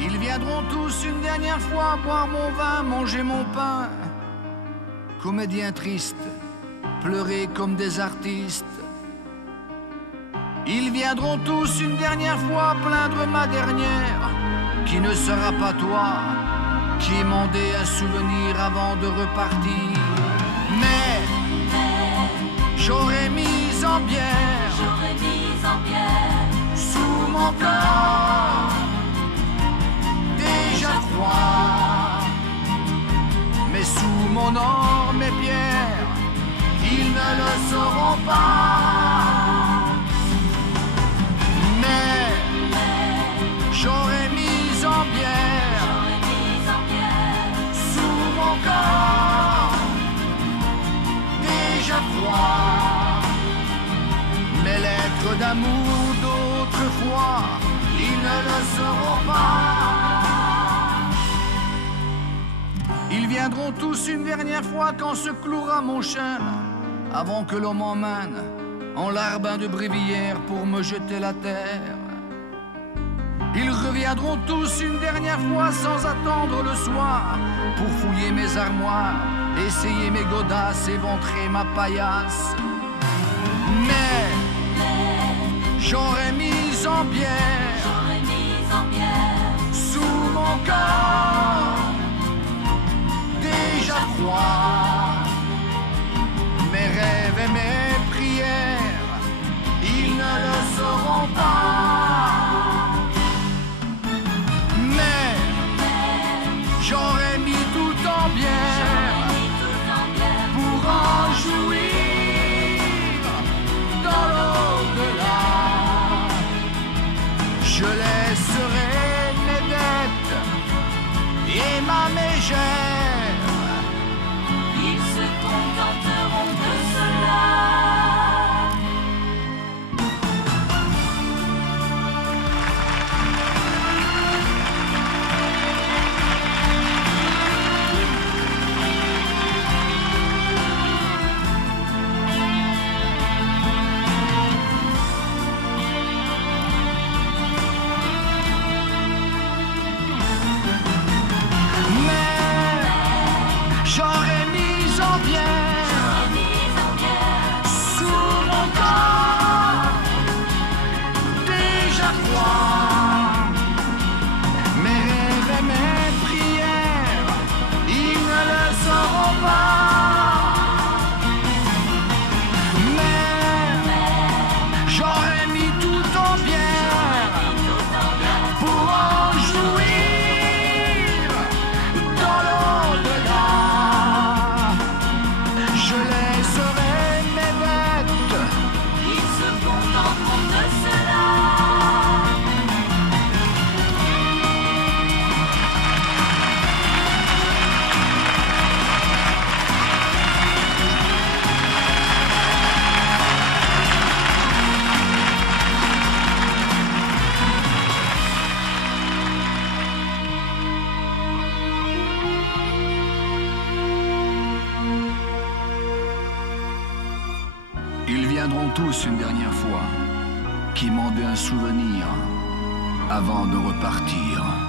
Ils viendront tous une dernière fois boire mon vin, manger mon pain. Comédiens tristes, pleurer comme des artistes. Ils viendront tous une dernière fois plaindre ma dernière, qui ne sera pas toi, qui mandait un souvenir avant de repartir. Mais j'aurais mis en bière, sous mon corps, déjà froid. Mais sous mon or, mes pierres, ils ne le sauront pas. Mais j'aurais mis en bière, sous mon corps, déjà froid. Mes lettres d'amour d'autrefois, ils ne le sauront pas. Ils viendront tous une dernière fois quand se clouera mon chêne, avant que l'on m'emmène en larbin de Brévillers pour me jeter la terre. Ils reviendront tous une dernière fois sans attendre le soir pour fouiller mes armoires, essayer mes godasses, éventrer ma paillasse. Mais j'aurais mis en bière, sous mon corps, déjà froid. Mes rêves et mes prières, ils ne le sauront pas. Mais j'aurais mis tout en bière pour en jouir dans l'au-delà. Je laisserai mes dettes et ma mégère. Ils se contenteront de cela. J'aurais mis en bière, sous mon corps, déjà froid. Mes rêves et mes prières, ils ne le sauront pas. Mais j'aurais mis tout en bière pour en jouir dans l'au-delà. Je laisserai mes dettes, Ils se contenteront de cela. Ils viendront tous une dernière fois, qui m'ont un souvenir avant de repartir.